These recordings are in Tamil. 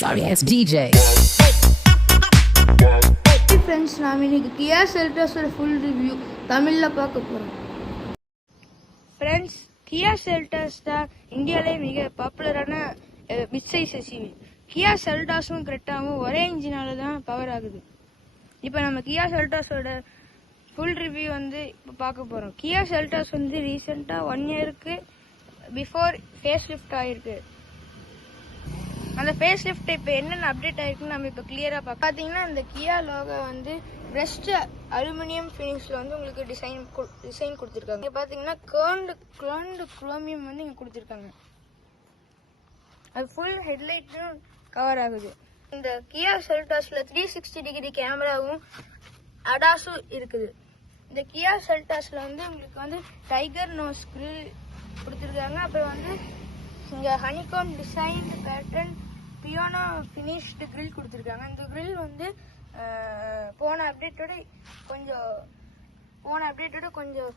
sorry ass DJ. ஃப்ரெண்ட்ஸ், நாம் இன்னைக்கு கியா செல்டோஸோட ஃபுல் ரிவ்யூ தமிழில் பார்க்க போகிறோம். ஃப்ரெண்ட்ஸ், கியா செல்டோஸ் தான் இந்தியாவிலே மிக பாப்புலரான பிக் சைஸ் எஸ்யூவி. கியா செல்டாஸும் கிரெட்டாவும் ஒரே இன்ஜினால தான் பவர் ஆகுது. இப்போ நம்ம கியா செல்டாஸோட ஃபுல் ரிவ்யூ வந்து இப்போ பார்க்க போகிறோம். கியா செல்டாஸ் வந்து ரீசெண்டாக 1 இயருக்கு பிஃபோர் ஃபேஸ் லிஃப்ட் ஆகிருக்கு. அந்த ஃபேஸ் லிஃப்ட் இப்போ என்னென்ன அப்டேட் ஆகிருக்குன்னு நம்ம இப்போ கிளியராக பார்த்தீங்கன்னா, இந்த கியா லோகோ வந்து பிரஸ்ட் அலுமினியம் ஃபினிஷில் வந்து உங்களுக்கு டிசைன் கொடுத்துருக்காங்க. இங்கே பார்த்தீங்கன்னா கேர்ன்டு குரோமியம் வந்து இங்கே கொடுத்துருக்காங்க. அது ஃபுல் ஹெட்லைட்டும் கவர் ஆகுது. இந்த கியா செல்டாஸில் 360 டிகிரி கேமராவும் அடாஸும் இருக்குது. இந்த கியா செல்டாஸில் வந்து உங்களுக்கு வந்து டைகர் நோஸ் கிரில் கொடுத்துருக்காங்க. அப்புறம் வந்து இங்கே honeycomb designed pattern piano finished grill கொடுத்துருக்காங்க. இந்த கிரில் வந்து போன அப்டேட்டோட கொஞ்சம்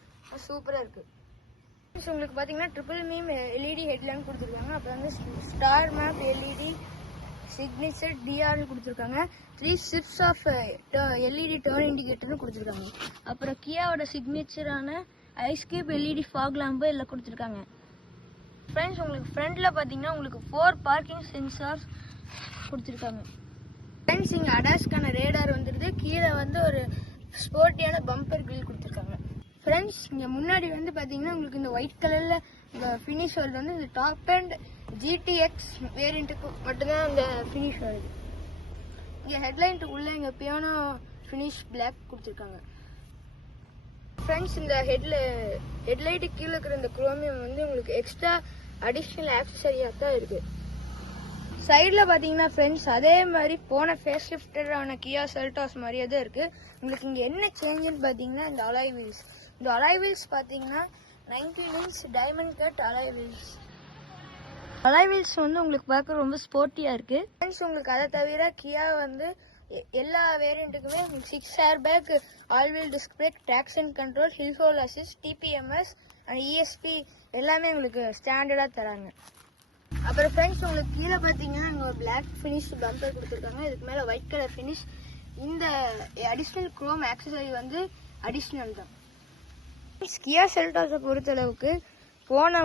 சூப்பராக இருக்குது. உங்களுக்கு பார்த்தீங்கன்னா ட்ரிபிள் மீம் எல்இடி ஹெட்லைன் கொடுத்துருக்காங்க. அப்புறம் வந்து ஸ்டார் மேப் எல்இடி சிக்னேச்சர் டிஆர்னு கொடுத்துருக்காங்க. 3 ஸ்ட்ரிப்ஸ் ஆஃப் எல்இடி டர்ன் இண்டிகேட்டர்னு கொடுத்துருக்காங்க. அப்புறம் கியாவோட சிக்னேச்சரான ஐஸ்கேப் எல்இடி ஃபாக் லேம்பு எல்லாம் கொடுத்துருக்காங்க. ஃப்ரெண்ட்ஸ், உங்களுக்கு ஃப்ரண்ட்டில் பார்த்தீங்கன்னா உங்களுக்கு 4 பார்க்கிங் சென்சார்ஸ் கொடுத்துருக்காங்க. ஃப்ரெண்ட்ஸ், இங்கே அடாஸ்க்கான ரேடார் வந்துடுது. கீழே வந்து ஒரு ஸ்போர்ட்டியான பம்பர் கிரில் கொடுத்துருக்காங்க. ஃப்ரெண்ட்ஸ், இங்கே முன்னாடி வந்து பார்த்தீங்கன்னா உங்களுக்கு இந்த ஒயிட் கலரில் இந்த ஃபினிஷ் வருது வந்து இந்த டாப் அண்ட் ஜிடிஎக்ஸ் வேரியண்ட்டுக்கு மட்டும்தான் அந்த ஃபினிஷ் வருது. இங்கே ஹெட்லைன்ட்டு உள்ளே இங்கே பியானோ ஃபினிஷ் பிளாக் கொடுத்துருக்காங்க. ஃப்ரெண்ட்ஸ், இந்த ஹெட்லைட்டு கீழே இருக்கிற இந்த குரோமியம் வந்து உங்களுக்கு எக்ஸ்ட்ரா அடிஷ்னல் ஆக்சசரியாக தான் இருக்குது. சைடில் பார்த்தீங்கன்னா ஃப்ரெண்ட்ஸ், அதே மாதிரி போன ஃபேஸ் லிஃப்டரான கியா செல்டாஸ் மாதிரியே தான் இருக்குது. உங்களுக்கு இங்கே என்ன சேஞ்சுன்னு பார்த்தீங்கன்னா இந்த அலாய் வீல்ஸ். இந்த அலாய் வீல்ஸ் பார்த்தீங்கன்னா 19 inch diamond cut alloy wheels. Alloy wheels வந்து உங்களுக்கு பார்க்க ரொம்ப ஸ்போர்ட்டியாக இருக்குது. ஃப்ரெண்ட்ஸ், உங்களுக்கு அதை தவிர கியா வந்து எல்லா வேரியண்ட்டுக்குமே 6 air bag, all wheel disc brake, traction control, hill hold assist, TPMS and ESP எல்லாமே உங்களுக்கு ஸ்டாண்டர்டாக தராங்க. அப்புறம் ஃப்ரெண்ட்ஸ், உங்களுக்கு கீழே பார்த்தீங்கன்னா இங்கே ஒரு பிளாக் ஃபினிஷ் பம்பர் கொடுத்துருக்காங்க. இதுக்கு மேலே ஒயிட் கலர் ஃபினிஷ். இந்த அடிஷ்னல் குரோம் ஆக்சசரி வந்து அடிஷ்னல் தான். கியா செல்டாஸை பொறுத்தளவுக்கு போன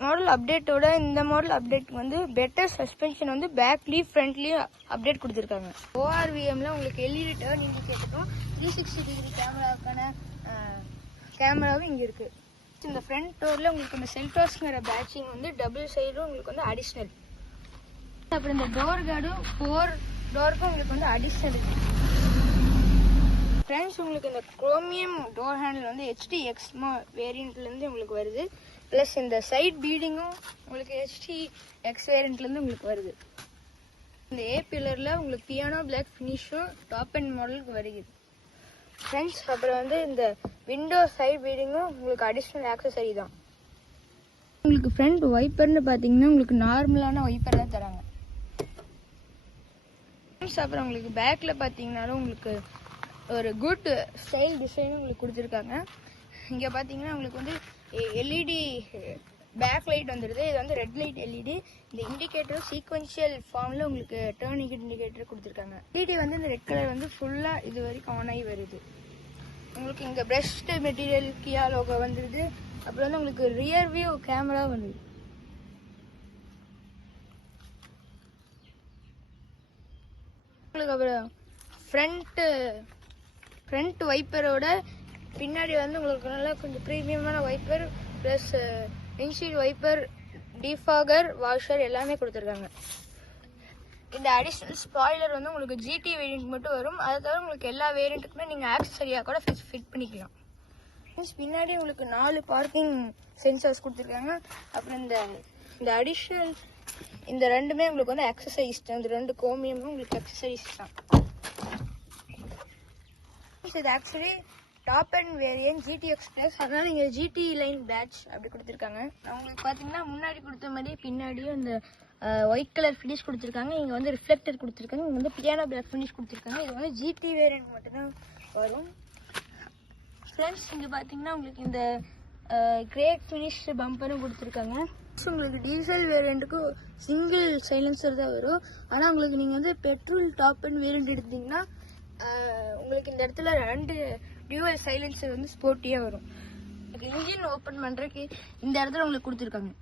மாடல் அப்டேட்டோட இந்த மாடல் அப்டேட் வந்து பெட்டர் சஸ்பென்ஷன் வந்து பேக்லேயும் ஃப்ரண்ட்லேயும் அப்டேட் கொடுத்துருக்காங்க. ஓஆர்விஎம்ல உங்களுக்கு எல்இடி டர்ன் இண்டிகேட்டரும் 360 டிகிரி கேமராவும் இங்கே இருக்குது. இந்த ஃப்ரண்ட் டோரில் உங்களுக்கு இந்த செல்டாஸ்ங்கிற பேட்சிங் வந்து டபுள் சைடும் உங்களுக்கு வந்து அடிஷ்னல். அப்புறம் இந்த டோர் கார்டும் 4 டோருக்கும் உங்களுக்கு வந்து அடிஷ்னல். ஃப்ரெண்ட்ஸ், உங்களுக்கு இந்த குரோமியம் டோர் ஹேண்டில் வந்து HDX வேரியண்ட்லேருந்து உங்களுக்கு வருது. ப்ளஸ் இந்த சைட் பீடிங்கும் உங்களுக்கு HDX வேரியண்ட்லேருந்து உங்களுக்கு வருது. இந்த ஏ பில்லரில் உங்களுக்கு பியானோ பிளாக் ஃபினிஷும் டாப் அண்ட் மாடலுக்கு வருகிறது. ஃப்ரெண்ட்ஸ், அப்புறம் வந்து இந்த விண்டோ சைட் பீடிங்கும் உங்களுக்கு அடிஷ்னல் ஆக்சசரி தான். உங்களுக்கு ஃப்ரண்ட் வைப்பர்னு பார்த்தீங்கன்னா உங்களுக்கு நார்மலான வைப்பர் தான் தராங்க. ஃப்ரெண்ட்ஸ், அப்புறம் உங்களுக்கு பேக்கில் பார்த்தீங்கன்னாலும் உங்களுக்கு ஒரு குட் ஸ்டைல் டிசைன் உங்களுக்கு கொடுத்துருக்காங்க. இங்கே பார்த்தீங்கன்னா உங்களுக்கு வந்து எல்இடி பேக் லைட் வந்துடுது. இது வந்து ரெட் லைட் எல்இடி. இந்த இண்டிகேட்டர் சீக்வென்ஷியல் ஃபார்மில் உங்களுக்கு டர்ன் இண்டிகேட்டர் கொடுத்துருக்காங்க. எல்இடி வந்து இந்த ரெட் கலர் வந்து ஃபுல்லாக இது வரைக்கும் ஆன் ஆகி வருது. உங்களுக்கு இங்கே பிரஷ்டு மெட்டீரியல் கியா லோகோ வந்துடுது. அப்புறம் வந்து உங்களுக்கு ரியர் வியூ கேமரா வந்துடுது. உங்களுக்கு அப்புறம் ஃப்ரண்ட் வைப்பரோட பின்னாடி வந்து உங்களுக்கு நல்லா கொஞ்சம் ப்ரீமியமான wiper plus windshield wiper, defogger, washer எல்லாமே கொடுத்துருக்காங்க. இந்த அடிஷ்னல் ஸ்பாய்லர் வந்து உங்களுக்கு ஜிடி வேரியண்ட் மட்டும் வரும். அதை தவிர உங்களுக்கு எல்லா வேரியண்ட்டுக்குமே நீங்கள் ஆக்சசரியாக கூட ஃபிட் பண்ணிக்கலாம். பின்னாடி உங்களுக்கு 4 பார்க்கிங் சென்சார்ஸ் கொடுத்துருக்காங்க. அப்புறம் இந்த அடிஷ்னல் இந்த ரெண்டுமே உங்களுக்கு வந்து ஆக்சசரிஸ் தான். இந்த 2 கோமியமும் உங்களுக்கு ஆக்சசரிஸ் தான். இது actually top and variant GTX plus. அதனால இங்கே GT லைன் பேட்ச் அப்படி கொடுத்துருக்காங்க. அவங்களுக்கு பார்த்தீங்கன்னா முன்னாடி கொடுத்த மாதிரி பின்னாடியும் இந்த ஒயிட் கலர் ஃபினிஷ் கொடுத்துருக்காங்க. இங்கே வந்து ரிஃப்ளெக்டர் கொடுத்துருக்காங்க. இங்கே வந்து பியானோ பிளாக் ஃபினிஷ் கொடுத்துருக்காங்க. இது வந்து GT வேரியன்ட் மட்டும்தான் வரும். ஃப்ரெண்ட்ஸ், இங்கே பார்த்தீங்கன்னா உங்களுக்கு இந்த கிரே ஃபினிஷ் பம்பரும் கொடுத்துருக்காங்க. உங்களுக்கு டீசல் வேரியண்ட்டுக்கு சிங்கிள் சைலன்சர் தான் வரும். ஆனால் உங்களுக்கு நீங்கள் வந்து பெட்ரோல் டாப் அண்ட் வேரியண்ட் எடுத்தீங்கன்னா உங்களுக்கு இந்த இடத்துல 2 டியூவல் சைலன்சர் வந்து ஸ்போர்ட்டியாக வரும். இன்ஜின் ஓப்பன் பண்ணுறதுக்கு இந்த இடத்துல உங்களுக்கு கொடுத்துருக்காங்க.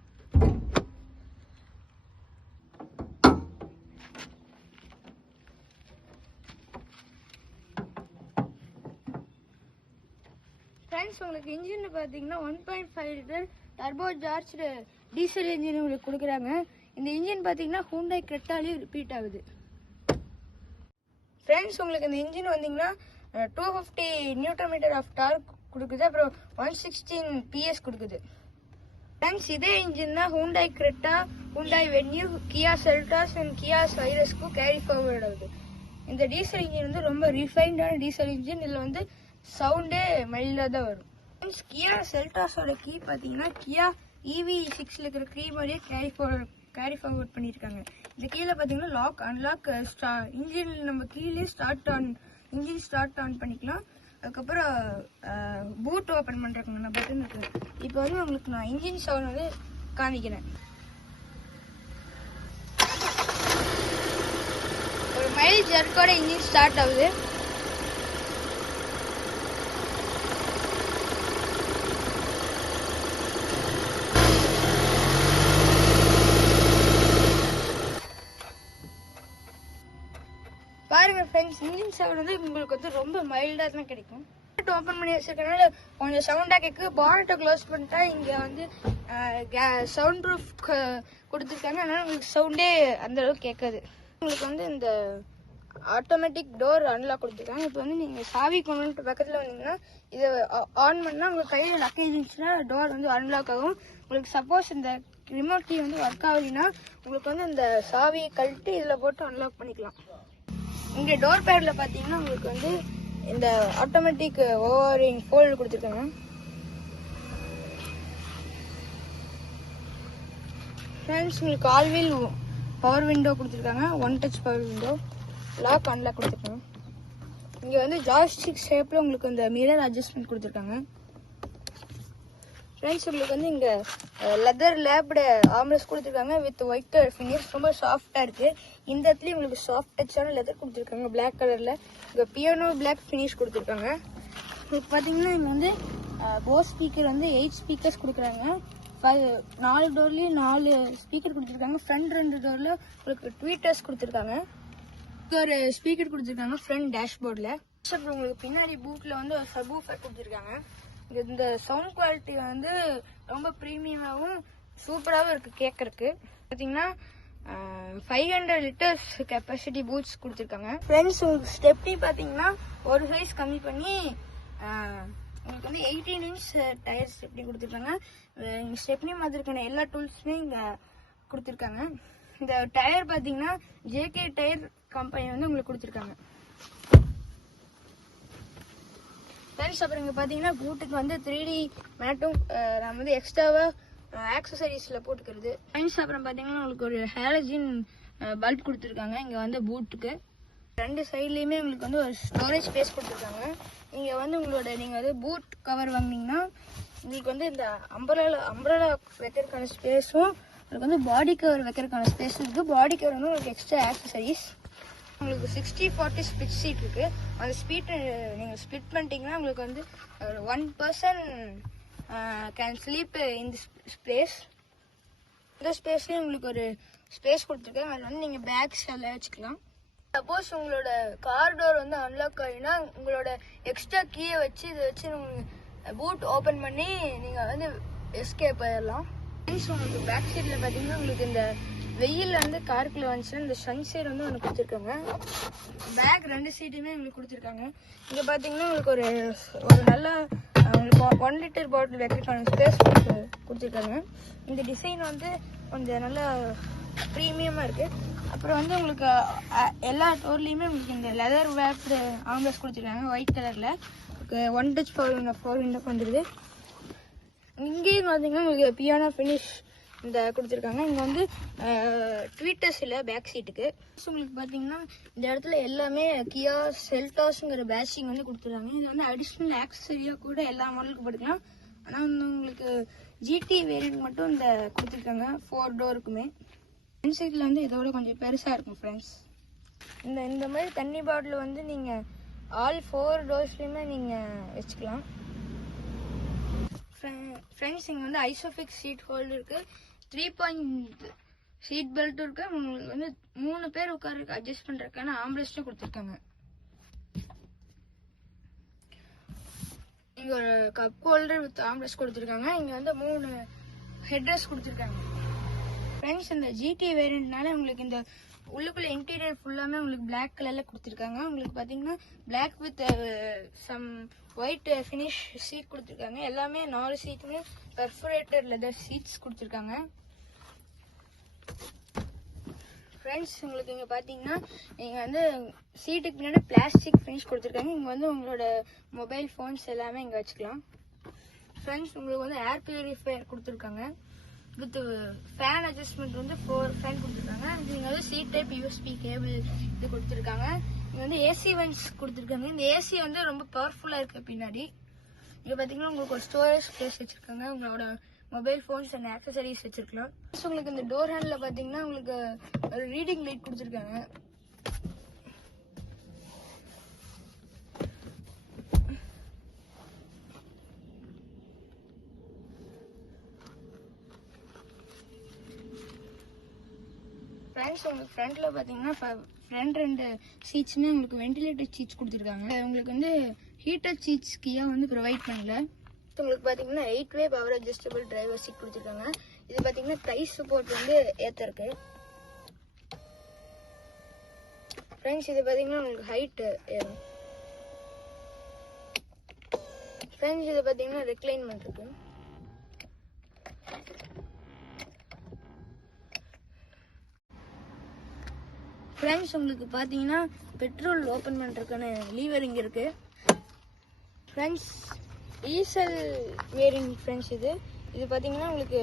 ஃப்ரெண்ட்ஸ், உங்களுக்கு இன்ஜின் பார்த்தீங்கன்னா 1.5 litre turbo charged diesel engine உங்களுக்கு கொடுக்குறாங்க. இந்த இன்ஜின் பார்த்தீங்கன்னா ஹூண்டாய் கிரெட்டாலேயும் ரிப்பீட் ஆகுது. ஃப்ரெண்ட்ஸ், உங்களுக்கு இந்த இன்ஜின் வந்தீங்கன்னா 250 நியூட்டன் மீட்டர் ஆஃப் டார்க் கொடுக்குது. அப்புறம் 116 PS கொடுக்குது. ஃப்ரெண்ட்ஸ், இதே இன்ஜின் தான் Hyundai Creta, Hyundai Venue, Kia Seltos and Kia சைரஸ்க்கும் கேரி ஃபார்வர்ட் ஆகுது. இந்த டீசல் இன்ஜின் வந்து ரொம்ப ரிஃபைன்டான டீசல் இன்ஜின். இதில் வந்து சவுண்டே மைல்டாக தான் வரும். ஃப்ரெண்ட்ஸ், கியா செல்டாஸோட கீ பார்த்தீங்கன்னா கியா EV6 இருக்கிற கீ மாதிரியே கேரி ஃபார்வர்ட் பண்ணியிருக்காங்க. இந்த கீழே பார்த்தீங்கன்னா லாக் அன்லாக் இன்ஜின் நம்ம கீழே இன்ஜின் ஸ்டார்ட் ஆன் பண்ணிக்கலாம். அதுக்கப்புறம் பூட் ஓப்பன் பண்ணுறதுக்கு பட்டன் இருக்குது. இப்போ வந்து உங்களுக்கு நான் இன்ஜின் சவுண்ட் வந்து காமிக்கிறேன். ஒரு மைல் ஜர்க்கோட இன்ஜின் ஸ்டார்ட் ஆகுது. பாருங்க ஃப்ரெண்ட்ஸ், இன்ஜின் சவுண்ட் வந்து உங்களுக்கு வந்து ரொம்ப மைல்டாக தான் கிடைக்கும். ஓப்பன் பண்ணி வச்சிருக்கனால கொஞ்சம் சவுண்டாக கேட்கு. பானட்டை க்ளோஸ் பண்ணிட்டா இங்கே வந்து சவுண்ட் ப்ரூஃப் கொடுத்துருக்காங்க. அதனால உங்களுக்கு சவுண்டே அந்த அளவுக்கு கேட்காது. உங்களுக்கு வந்து இந்த ஆட்டோமேட்டிக் டோர் அன்லாக் கொடுத்துருக்காங்க. இப்போ வந்து நீங்கள் சாவி கொண்டு பக்கத்தில் வந்தீங்கன்னா இதை ஆன் பண்ணால் உங்களுக்கு கையில் லக்கேஜ் இருந்துச்சுன்னா டோர் வந்து அன்லாக் ஆகும். உங்களுக்கு சப்போஸ் இந்த ரிமோட் கீ வந்து ஒர்க் ஆகலைன்னா உங்களுக்கு வந்து இந்த சாவியை கழட்டி இதில் போட்டு அன்லாக் பண்ணிக்கலாம். இங்கே டோர் பேடில் பார்த்தீங்கன்னா உங்களுக்கு வந்து இந்த ஆட்டோமேட்டிக் ஓவரிங் ஃபோல்டு கொடுத்துருக்காங்க. ஃப்ரெண்ட்ஸ், உங்களுக்கு ஆல் வீல் பவர் விண்டோ கொடுத்துருக்காங்க. 1 touch power window, lock unlock கொடுத்துருக்காங்க. இங்கே வந்து ஜாய்ஸ்டிக் ஷேப்பில் உங்களுக்கு இந்த மிரர் அட்ஜஸ்ட்மெண்ட் கொடுத்துருக்காங்க. ஃப்ரெண்ட்ஸ், உங்களுக்கு வந்து இங்கே லெதர் லேப்டு ஆம்ரெஸ்ட் கொடுத்துருக்காங்க வித் ஒயிட் கலர் ஃபினிஷ். ரொம்ப சாஃப்டாக இருக்குது. இந்த இடத்துலையும் உங்களுக்கு சாஃப்ட் டச்சான லெதர் கொடுத்துருக்காங்க பிளாக் கலரில். இங்கே பியானோ பிளாக் ஃபினிஷ் கொடுத்துருக்காங்க. உங்களுக்கு பார்த்தீங்கன்னா இங்கே வந்து போஸ் ஸ்பீக்கர் வந்து 8 ஸ்பீக்கர்ஸ் கொடுக்குறாங்க. 4 டோர்லேயும் 4 ஸ்பீக்கர் கொடுத்துருக்காங்க. ஃப்ரண்ட் 2 டோரில் உங்களுக்கு ட்வீட்டர்ஸ் கொடுத்துருக்காங்க. ஒரு ஸ்பீக்கர் கொடுத்துருக்காங்க ஃப்ரண்ட் டேஷ்போர்டில். அப்புறம் உங்களுக்கு பின்னாடி பூட்டில் வந்து ஒரு சப்வூஃபர் கொடுத்துருக்காங்க. இந்த சவுண்ட் குவாலிட்டி வந்து ரொம்ப ப்ரீமியமாகவும் சூப்பராகவும் இருக்குது கேட்கறக்கு. பார்த்தீங்கன்னா 500 லிட்டர்ஸ் கெப்பாசிட்டி பூட்ஸ் கொடுத்துருக்காங்க. ஃப்ரெண்ட்ஸ், உங்களுக்கு ஸ்டெப்னி பார்த்தீங்கன்னா ஒரு சைஸ் கம்மி பண்ணி உங்களுக்கு வந்து 18 இன்ச் டயர் ஸ்டெப்னி கொடுத்துருக்காங்க. ஸ்டெப்னி மாதிரிக்கான எல்லா டூல்ஸுமே இங்கே கொடுத்துருக்காங்க. இந்த டயர் பார்த்தீங்கன்னா JK டயர் கம்பெனி வந்து உங்களுக்கு கொடுத்துருக்காங்க. ஃப்ரெண்ட்ஸ், அப்புறம் இங்கே பார்த்தீங்கன்னா பூட்டுக்கு வந்து 3D மேட்டும் நம்ம வந்து எக்ஸ்ட்ராவாக ஆக்சசரிஸில் போட்டுக்கிறது. ஃப்ரெண்ட்ஸ், அப்புறம் பார்த்தீங்கன்னா உங்களுக்கு ஒரு ஹேலஜின் பல்ப் கொடுத்துருக்காங்க. இங்கே வந்து பூட்டுக்கு 2 சைட்லேயுமே உங்களுக்கு வந்து ஒரு ஸ்டோரேஜ் ஸ்பேஸ் கொடுத்துருக்காங்க. நீங்கள் வந்து நீங்கள் வந்து பூட் கவர் வாங்கினீங்கன்னா உங்களுக்கு வந்து இந்த அம்பரலா வைக்கிறதுக்கான ஸ்பேஸும் உங்களுக்கு வந்து பாடி கவர் வைக்கிறதுக்கான ஸ்பேஸும் இருக்குது. பாடி கவர் வந்து உங்களுக்கு எக்ஸ்ட்ரா ஆக்சசரிஸ். உங்களுக்கு 60-40 ஸ்பிட் சீட் இருக்குது. அந்த ஸ்பீட் நீங்கள் ஸ்பிட் பண்ணிட்டீங்கன்னா உங்களுக்கு வந்து 1 person can sleep in the space. இந்த ஸ்பேஸ்லேயும் உங்களுக்கு ஒரு ஸ்பேஸ் கொடுத்துருக்காங்க. அதில் வந்து நீங்கள் பேக்ஸ் எல்லாம் வச்சுக்கலாம். சப்போஸ் உங்களோட கார் டோர் வந்து அன்லாக் ஆகினா உங்களோட எக்ஸ்ட்ரா கீயை வச்சு இதை வச்சு பூட் ஓப்பன் பண்ணி நீங்கள் வந்து எஸ்கேப் ஆயிடலாம். உங்களுக்கு பேக் சைடில் பார்த்தீங்கன்னா உங்களுக்கு இந்த வெயில் வந்து காருக்குள்ள வந்துச்சுன்னா இந்த சன்சைட் வந்து ஒன்று கொடுத்துருக்காங்க. பேக் 2 சீட்டுமே உங்களுக்கு கொடுத்துருக்காங்க. இங்கே பார்த்தீங்கன்னா உங்களுக்கு ஒரு நல்ல உங்களுக்கு 1 லிட்டர் பாட்டில் வைக்கிறதுக்கான ஸ்பேஸ் கொடுத்துருக்காங்க. இந்த டிசைன் வந்து கொஞ்சம் நல்லா ப்ரீமியமாக இருக்குது. அப்புறம் வந்து உங்களுக்கு எல்லா டோர்லேயுமே உங்களுக்கு இந்த லெதர் வேப்டு ஆம்லெஸ் கொடுத்துருக்காங்க ஒயிட் கலரில். 1 டச் பவர் விண்டோ வந்துடுது. இங்கேயும் பார்த்தீங்கன்னா உங்களுக்கு பியானோ ஃபினிஷ் இந்த கொடுத்துருக்காங்க. இங்கே வந்து ட்வீட்டர்ஸ் இல்லை பேக் சீட்டுக்கு. உங்களுக்கு பார்த்தீங்கன்னா இந்த இடத்துல எல்லாமே கியா செல்டாஸுங்கிற பேட்சிங் வந்து கொடுத்துருக்காங்க. இது வந்து அடிஷ்னல் ஆக்சசரியாக கூட எல்லா மாடலுக்கும் போட்டுக்கலாம். ஆனால் வந்து உங்களுக்கு ஜிடி வேரியன்ட் மட்டும் இந்த கொடுத்துருக்காங்க 4 டோருக்குமே. ஃப்ரண்ட் சைடில் வந்து இதோட கொஞ்சம் பெருசாக இருக்கும் ஃப்ரெண்ட்ஸ். இந்த மாதிரி தண்ணி பாட்டில் வந்து நீங்கள் ஆல் 4 டோர்ஸ்லையுமே நீங்கள் வச்சுக்கலாம். ஃப்ரெண்ட்ஸ் இங்கே வந்து ஐசோஃபிக்ஸ் சீட் ஹோல்டர் இருக்குது, 3 பாயிண்ட் சீட் பெல்ட்டும் இருக்குது. உங்களுக்கு வந்து 3 பேர் உட்கார்றதுக்கு அட்ஜஸ்ட் பண்ணுறதுக்கான ஆம்ரெஸ்ட்டும் கொடுத்துருக்காங்க. இங்கே ஒரு கப் ஹோல்டர் வித் ஆம்ரெஸ்ட் கொடுத்துருக்காங்க. இங்கே வந்து 3 ஹெட்ரெஸ்ட் கொடுத்துருக்காங்க. ஃப்ரெண்ட்ஸ் இந்த ஜிடி வேரியண்ட்னால உங்களுக்கு இந்த உள்ளுக்குள்ள இன்டீரியர் ஃபுல்லாமே உங்களுக்கு பிளாக் கலர்ல கொடுத்துருக்காங்க. உங்களுக்கு பார்த்தீங்கன்னா black with some white finish seat கொடுத்துருக்காங்க. எல்லாமே 4 சீட்டுமே பெர்ஃபரேட்டட் லெதர் சீட்ஸ் கொடுத்துருக்காங்க. ஃப்ரெண்ட்ஸ் உங்களுக்கு இங்கே பார்த்தீங்கன்னா நீங்கள் வந்து சீட்டுக்கு பின்னாடி பிளாஸ்டிக் ஃபினிஷ் கொடுத்துருக்காங்க. இங்கே வந்து உங்களோட மொபைல் ஃபோன்ஸ் எல்லாமே இங்கே வச்சுக்கலாம். ஃப்ரெண்ட்ஸ் உங்களுக்கு வந்து ஏர் பியூரிஃபையர் கொடுத்துருக்காங்க. வித் ஃபேன் அட்ஜஸ்ட்மெண்ட் வந்து 4 ஃபேன் கொடுத்துருக்காங்க. இங்கே வந்து சி டைப் யூஎஸ்பி கேபிள் இது கொடுத்துருக்காங்க. இங்கே வந்து ஏசி வென்ட்ஸ் கொடுத்துருக்காங்க. இந்த ஏசி வந்து ரொம்ப பவர்ஃபுல்லாக இருக்குது பின்னாடி. இங்கே பார்த்தீங்கன்னா உங்களுக்கு ஒரு ஸ்டோரேஜ் பிளேஸ் வச்சுருக்காங்க. உங்களோட மொபைல் ஃபோன்ஸ் அண்ட் ஆக்சசரிஸ் வச்சுருக்கலாம். உங்களுக்கு இந்த டோர் ஹேண்டில் பார்த்தீங்கன்னா உங்களுக்கு ஒரு ரீடிங் லைட் கொடுத்துருக்காங்க. ஃப்ரெண்ட்ஸ் உங்களுக்கு ஃப்ரண்ட்ல பார்த்தீங்கன்னா ஃப்ரண்ட் 2 சீட்ஸுமே உங்களுக்கு வென்டிலேட்டர் சீட்ஸ் கொடுத்துருக்காங்க. உங்களுக்கு வந்து ஹீட்டர் சீட்ஸ் கீயாக வந்து ப்ரொவைட் பண்ணல. உங்களுக்கு பார்த்தீங்கன்னா 8-வே பவர் அட்ஜஸ்டபிள் டிரைவர் சீட் கொடுத்துருக்காங்க. இது பார்த்தீங்கன்னா ப்ரைஸ் சப்போர்ட் வந்து ஏற்றிருக்கு. ஃப்ரெண்ட்ஸ் இது பார்த்தீங்கன்னா உங்களுக்கு ஹைட் ஏறும். ஃப்ரெண்ட்ஸ் இது பார்த்தீங்கன்னா ரெக்ளைன்மெண்ட் இருக்கு. ஃப்ரெண்ட்ஸ் உங்களுக்கு பார்த்தீங்கன்னா பெட்ரோல் ஓப்பன் பண்ணுறதுக்கான லீவர் இங்கே இருக்குது. ஃப்ரெண்ட்ஸ் டீசல் வேரியன்ட் ஃப்ரெண்ட்ஸ் இது பார்த்தீங்கன்னா உங்களுக்கு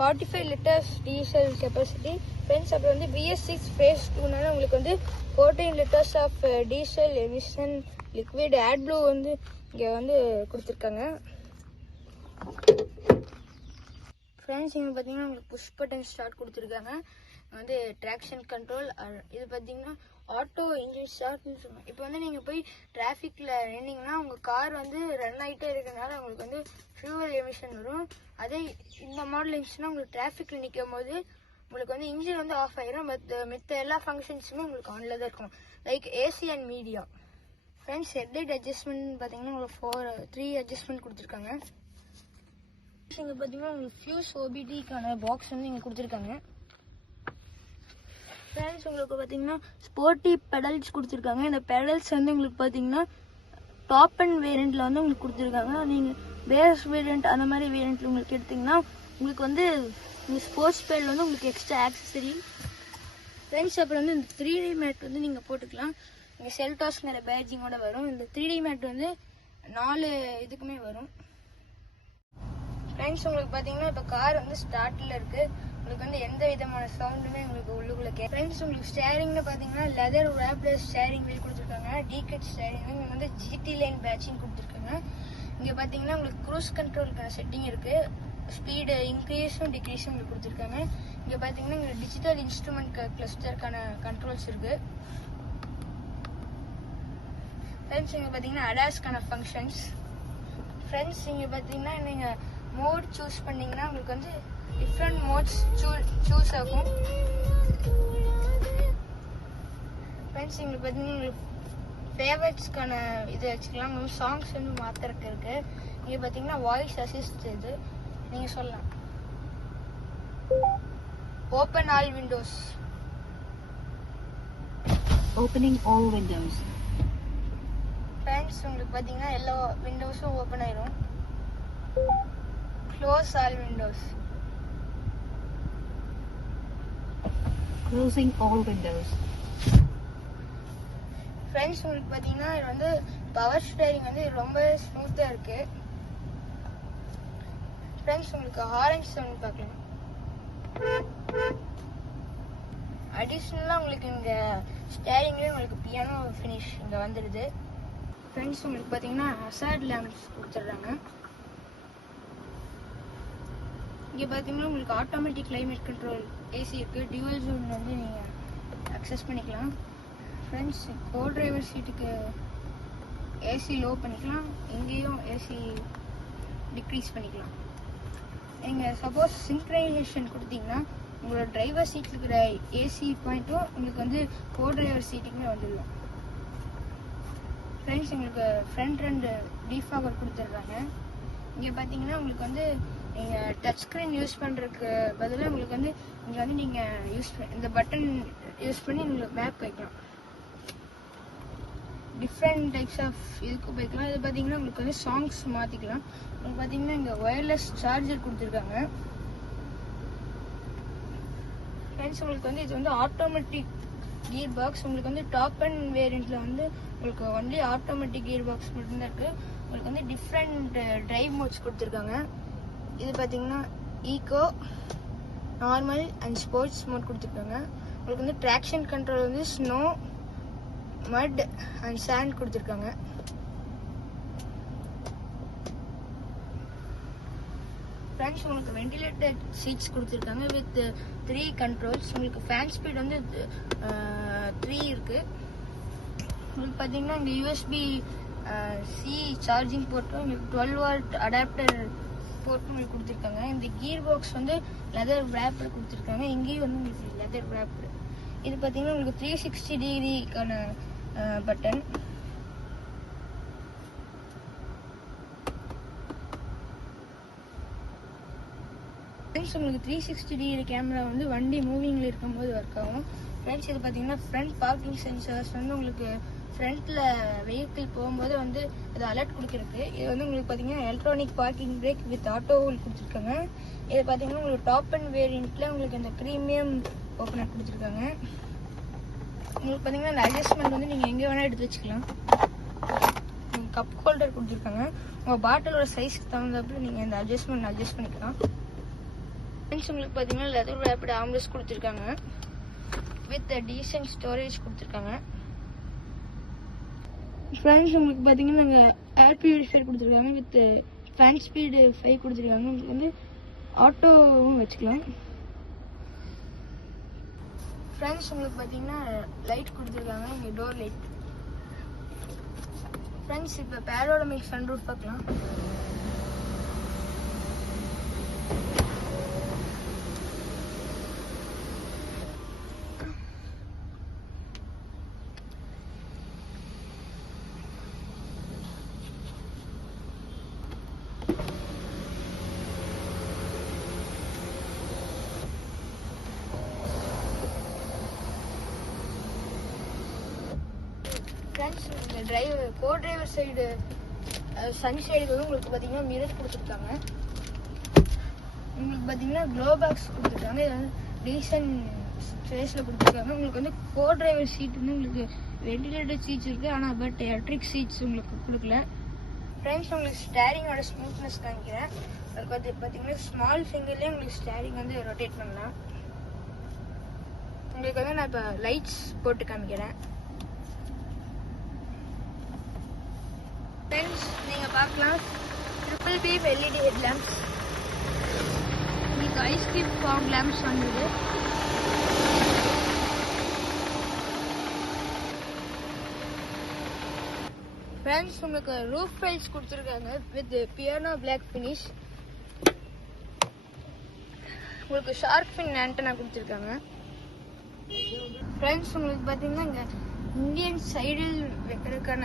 45 லிட்டர்ஸ் டீசல் கெப்பாசிட்டி ஃப்ரெண்ட்ஸ். அப்புறம் வந்து BS6 ஃபேஸ் 2னால உங்களுக்கு வந்து 14 litres of diesel emission liquid AdBlue வந்து இங்கே வந்து கொடுத்துருக்காங்க. ஃப்ரெண்ட்ஸ் இங்கே பார்த்தீங்கன்னா உங்களுக்கு புஷ் பட்டன் ஸ்டார்ட் கொடுத்துருக்காங்க. வந்து ட்ராக்ஷன் கண்ட்ரோல். இது பார்த்தீங்கன்னா ஆட்டோ இன்ஜின் ஸ்டார்ட்னு சொல்லுவாங்க. இப்போ வந்து நீங்கள் போய் டிராஃபிக்கில் நின்னீங்கன்னா உங்கள் கார் வந்து ரன் ஆகிட்டே இருக்கிறதுனால உங்களுக்கு வந்து ஃபியூவல் எமிஷன் வரும். அதே இந்த மாடல் இருந்துச்சுன்னா உங்களுக்கு டிராஃபிக்கில் நிற்கும் போது உங்களுக்கு வந்து இன்ஜின் வந்து ஆஃப் ஆகிடும். மற்ற எல்லா ஃபங்க்ஷன்ஸுமே உங்களுக்கு ஆனில் தான் இருக்கும், like AC and media. Friends headlight adjustment பார்த்தீங்கன்னா உங்களுக்கு 3 அட்ஜஸ்ட்மெண்ட் கொடுத்துருக்காங்க. இங்கே பார்த்தீங்கன்னா உங்களுக்கு ஃபியூஸ் ஓபிடிக்கான பாக்ஸ் வந்து இங்கே கொடுத்துருக்காங்க. ஃப்ரெண்ட்ஸ் உங்களுக்கு பார்த்தீங்கன்னா ஸ்போர்ட்டி பெடல்ஸ் கொடுத்துருக்காங்க. இந்த பெடல்ஸ் வந்து உங்களுக்கு பார்த்தீங்கன்னா டாப் அண்ட் வேரியண்ட்டில் வந்து உங்களுக்கு கொடுத்துருக்காங்க. நீங்கள் பேஸ் வேரியண்ட் அந்த மாதிரி வேரியண்ட்டில் உங்களுக்கு எடுத்திங்கன்னா உங்களுக்கு வந்து இந்த ஸ்போர்ட்ஸ் பேடில் வந்து உங்களுக்கு எக்ஸ்ட்ரா ஆக்சசரி. ஃப்ரெண்ட்ஸ் அப்புறம் வந்து இந்த 3D மேட் வந்து நீங்கள் போட்டுக்கலாம். இங்கே செல்டாஸ்ங்கிற பேட்ஜிங்கோட வரும். இந்த 3D மேட் வந்து 4 இதுக்குமே வரும். ஃப்ரெண்ட்ஸ் உங்களுக்கு பார்த்தீங்கன்னா இப்போ கார் வந்து ஸ்டார்ட்டில் இருக்குது. உங்களுக்கு வந்து எந்த விதமான சவுண்டுமே உங்களுக்கு உள்ளுக்குள்ள ஃப்ரெண்ட்ஸ் உங்களுக்கு ஸ்டேரிங்னு பார்த்தீங்கன்னா லெதர் ரேப்லெஸ் ஸ்டேரிங் வீல் கொடுத்துருக்காங்க. டிகெட் ஸ்டேரிங் இங்கே வந்து GT லைன் பேட்சிங் கொடுத்துருக்காங்க. இங்கே பார்த்தீங்கன்னா உங்களுக்கு க்ரூஸ் கண்ட்ரோலுக்கான செட்டிங் இருக்குது. ஸ்பீடு இன்க்ரீஸும் டிக்ரீஸும் உங்களுக்கு கொடுத்துருக்காங்க. இங்கே பார்த்தீங்கன்னா இங்கே டிஜிட்டல் இன்ஸ்ட்ருமெண்ட் கிளஸ்டருக்கான கண்ட்ரோல்ஸ் இருக்குது. ஃப்ரெண்ட்ஸ் இங்கே பார்த்தீங்கன்னா அடாஸ்க்கான ஃபங்க்ஷன்ஸ். ஃப்ரெண்ட்ஸ் இங்கே பார்த்தீங்கன்னா நீங்கள் மோட் சூஸ் பண்ணிங்கன்னா உங்களுக்கு வந்து டிஃப்ரெண்ட் மோட்ஸ் சூஸ் ஆகும். ஃப்ரெண்ட்ஸ் இங்கே பார்த்தீங்கன்னா உங்களுக்கு ஃபேவரட்ஸ்க்கான இது வச்சுக்கலாம். உங்களுக்கு சாங்ஸ் வந்து மாற்றுறதுக்கு இருக்குது. இங்கே பார்த்தீங்கன்னா வாய்ஸ் அசிஸ்ட் இது நீங்கள் சொல்லலாம். Open all Windows. Opening all Windows. Friends உங்களுக்கு பார்த்தீங்கன்னா எல்லா விண்டோஸும் ஓப்பன் ஆயிடும். Close all Windows. Closing all windows. Friends உங்களுக்கு பார்த்தீங்கன்னா இது வந்து பவர் ஸ்டேரிங் வந்து ரொம்ப ஸ்மூத்தாக இருக்குது. ஃப்ரெண்ட்ஸ் உங்களுக்கு ஆரஞ்ச் சவுண்ட் பார்க்கலாம். அடிஷ்னலாக உங்களுக்கு இங்கே ஸ்டேரிங்லேயே உங்களுக்கு பியானோ ஃபினிஷ் இங்கே வந்துடுது. ஃப்ரெண்ட்ஸ் உங்களுக்கு பார்த்தீங்கன்னா ஹசார்ட் லேம்ப்ஸ் கொடுத்துட்றாங்க. இங்கே பார்த்தீங்கன்னா உங்களுக்கு ஆட்டோமேட்டிக் கிளைமேட் கண்ட்ரோல் ஏசி இருக்குது. டியூவல் ஜோன் வந்து நீங்கள் அக்சஸ் பண்ணிக்கலாம். ஃப்ரெண்ட்ஸ், கோ டிரைவர் சீட்டுக்கு ஏசி லோ பண்ணிக்கலாம், இங்கேயும் ஏசி டிக்ரீஸ் பண்ணிக்கலாம். நீங்கள் சப்போஸ் சிங்க்ரைசேஷன் கொடுத்தீங்கன்னா உங்களோட டிரைவர் சீட்டில் இருக்கிற ஏசி பாயிண்ட்டும் உங்களுக்கு வந்து கோ டிரைவர் சீட்டுக்குமே வந்துடலாம். ஃப்ரெண்ட்ஸ், உங்களுக்கு ஃப்ரண்ட் ரெண்டு டிஃபாகர் கொடுத்துட்றாங்க. இங்கே பார்த்தீங்கன்னா உங்களுக்கு வந்து நீங்கள் டச் ஸ்க்ரீன் யூஸ் பண்ணுறதுக்கு பதிலாக உங்களுக்கு வந்து இங்கே வந்து நீங்கள் இந்த பட்டன் யூஸ் பண்ணி உங்களுக்கு மேப் வைக்கலாம். டிஃப்ரெண்ட் டைப்ஸ் ஆஃப் இதுக்கு போய்க்கலாம். இது பார்த்தீங்கன்னா உங்களுக்கு வந்து சாங்ஸ் மாற்றிக்கலாம். உங்களுக்கு பார்த்தீங்கன்னா இங்கே ஒயர்லெஸ் சார்ஜர் கொடுத்துருக்காங்க. ஃப்ரெண்ட்ஸ், உங்களுக்கு வந்து இது வந்து ஆட்டோமேட்டிக் கியர் பாக்ஸ். உங்களுக்கு வந்து டாப் அண்ட் வேரியண்ட்டில் வந்து உங்களுக்கு ஒன்லி ஆட்டோமேட்டிக் கியர் பாக்ஸ் மட்டும்தான் இருக்குது. உங்களுக்கு வந்து டிஃப்ரெண்ட் டிரைவ் மோட்ஸ் கொடுத்துருக்காங்க. இது பார்த்தீங்கன்னா eco, normal and sports mode கொடுத்துருக்காங்க. உங்களுக்கு வந்து ட்ராக்ஷன் கண்ட்ரோல் வந்து ஸ்னோ, மட் அண்ட் சாண்ட் கொடுத்துருக்காங்க. ஃப்ரெண்ட்ஸ், உங்களுக்கு வெண்டிலேட்டட் சீட்ஸ் கொடுத்துருக்காங்க வித் 3 கண்ட்ரோல்ஸ். உங்களுக்கு ஃபேன் ஸ்பீட் வந்து 3 இருக்குது. உங்களுக்கு பார்த்தீங்கன்னா இங்கே யூஎஸ்பி சி சார்ஜிங் போர்ட்டும் உங்களுக்கு 12 வாட் அடாப்டர் போர்ட்டும் உங்களுக்கு கொடுத்துருக்காங்க. இந்த கியர் பாக்ஸ் வந்து லெதர் ரேப்பர் கொடுத்துருக்காங்க. இங்கேயும் வந்து உங்களுக்கு லெதர் ரேப்பர். இது பார்த்தீங்கன்னா உங்களுக்கு 360 டிகிரிக்கான பட்டன். ஃப்ரெண்ட்ஸ், உங்களுக்கு 360 டிகிரி கேமரா வந்து வண்டி மூவிங்கில் இருக்கும்போது ஒர்க் ஆகும். ஃப்ரெண்ட்ஸ், இது பார்த்தீங்கன்னா ஃப்ரண்ட் பார்க்கிங் சென்சர்ஸ் வந்து உங்களுக்கு ஃப்ரண்ட்டில் வெஹிக்கிள் போகும்போது வந்து இது அலர்ட் கொடுக்குறதுக்கு. இது வந்து உங்களுக்கு பார்த்தீங்கன்னா electronic parking brake with auto hold கொடுத்துருக்காங்க. இது பார்த்தீங்கன்னா உங்களுக்கு டாப் அண்ட் வேரியண்ட்டில் உங்களுக்கு இந்த ப்ரீமியம் ஓப்பனர் கொடுத்துருக்காங்க. உங்களுக்கு பார்த்தீங்கன்னா இந்த அட்ஜஸ்ட்மெண்ட் வந்து நீங்கள் எங்கே வேணால் எடுத்து வச்சுக்கலாம். கப் ஹோல்டர் கொடுத்துருக்காங்க. உங்கள் பாட்டிலோட சைஸ்க்கு தகுந்தப்போ நீங்கள் இந்த அட்ஜஸ்ட்மெண்ட் அட்ஜஸ்ட் பண்ணிக்கலாம். ஃப்ரெண்ட்ஸ், உங்களுக்கு பார்த்தீங்கன்னா லெதர் ரேப்டு ஆம்ரெஸ்ட் கொடுத்துருக்காங்க வித் டீசென்ட் ஸ்டோரேஜ் கொடுத்துருக்காங்க. ஃப்ரெண்ட்ஸ், உங்களுக்கு பார்த்தீங்கன்னா நாங்கள் ஏர் பியூரிஃபையர் கொடுத்துருக்காங்க வித் ஃபேன் ஸ்பீடு 5 கொடுத்துருக்காங்க. உங்களுக்கு வந்து ஆட்டோவும் வச்சுக்கலாம். ஃப்ரெண்ட்ஸ், உங்களுக்கு பார்த்தீங்கன்னா லைட் கொடுத்துருக்காங்க, இங்கே டோர் லைட். ஃப்ரெண்ட்ஸ், இப்போ பேரோடமிக் சன் ரூஃப் பார்க்கலாம். Friends, co driver side sun சைடுக்கு வந்து உங்களுக்கு பார்த்தீங்கன்னா மிரர் கொடுத்துருக்காங்க. உங்களுக்கு பார்த்தீங்கன்னா க்ளோ பாக்ஸ் கொடுத்துருக்காங்க. இது வந்து டீசன்ட் ஸ்பேஸில் கொடுத்துருக்காங்க. உங்களுக்கு வந்து கோ டிரைவர் சீட் வந்து உங்களுக்கு வெண்டிலேட்டட் சீட்ஸ் இருக்குது, ஆனால் பட் எலக்ட்ரிக் சீட்ஸ் உங்களுக்கு கொடுக்கல. ஃப்ரெண்ட்ஸ், உங்களுக்கு ஸ்டேரிங்கோட ஸ்மூத்னஸ் காமிக்கிறேன். அதுக்கு பார்த்தீங்கன்னா ஸ்மால் ஃபிங்கர்லேயே உங்களுக்கு ஸ்டேரிங் வந்து ரொட்டேட் பண்ணலாம். உங்களுக்கு வந்து நான் இப்போ லைட்ஸ் போட்டு காமிக்கிறேன். ஃப்ரெண்ட்ஸ், நீங்கள் பார்க்கலாம் triple beam LED head lamps. உங்களுக்கு ஐஸ்கிரீம் ஃபாக் லேம்ப்ஸ் வந்தது. ஃப்ரெண்ட்ஸ், உங்களுக்கு ரூஃப் ரைல்ஸ் கொடுத்துருக்காங்க வித் பியானோ பிளாக் ஃபினிஷ். உங்களுக்கு ஷார்க் ஃபின் ஆண்டனா கொடுத்துருக்காங்க. ஃப்ரெண்ட்ஸ், உங்களுக்கு பார்த்தீங்கன்னா இங்கே இந்தியன் சைடில் வைக்கிறதுக்கான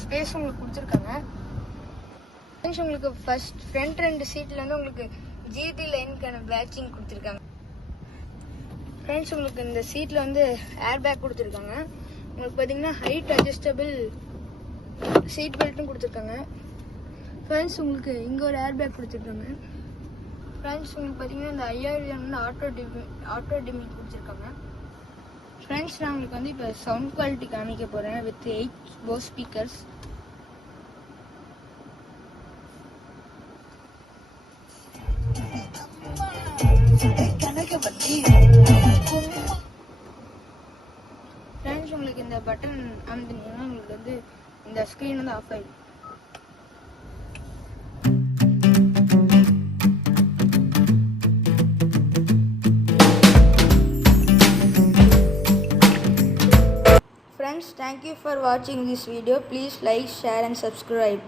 ஸ்பேஸ் உங்களுக்கு கொடுத்துருக்காங்க. ஃப்ரெண்ட்ஸ், உங்களுக்கு ஃபர்ஸ்ட் ஃப்ரண்ட் 2 சீட்டில் வந்து உங்களுக்கு ஜிடி லைனுக்கான பேட்சிங் கொடுத்துருக்காங்க. ஃப்ரெண்ட்ஸ், உங்களுக்கு இந்த சீட்டில் வந்து ஏர் பேக் கொடுத்துருக்காங்க. உங்களுக்கு பார்த்தீங்கன்னா ஹைட் அட்ஜஸ்டபிள் சீட் பெல்ட்டும் கொடுத்துருக்காங்க. ஃப்ரெண்ட்ஸ், உங்களுக்கு இங்கே ஒரு ஏர் பேக் கொடுத்துருக்காங்க. ஃப்ரெண்ட்ஸ், உங்களுக்கு பார்த்தீங்கன்னா இந்த 5000 வந்து ஆட்டோ டிமிங் கொடுத்துருக்காங்க. ஃப்ரெண்ட்ஸ், நான் உங்களுக்கு வந்து இப்போ சவுண்ட் குவாலிட்டி காமிக்க போகிறேன் வித் 8 போஸ் ஸ்பீக்கர்ஸ். ஃப்ரெண்ட்ஸ், உங்களுக்கு இந்த பட்டன் அமுத்துனீங்கன்னா உங்களுக்கு வந்து இந்த ஸ்க்ரீன் வந்து ஆஃப் ஆகிடும். friends, thank you for watching this video. Please like, share and subscribe.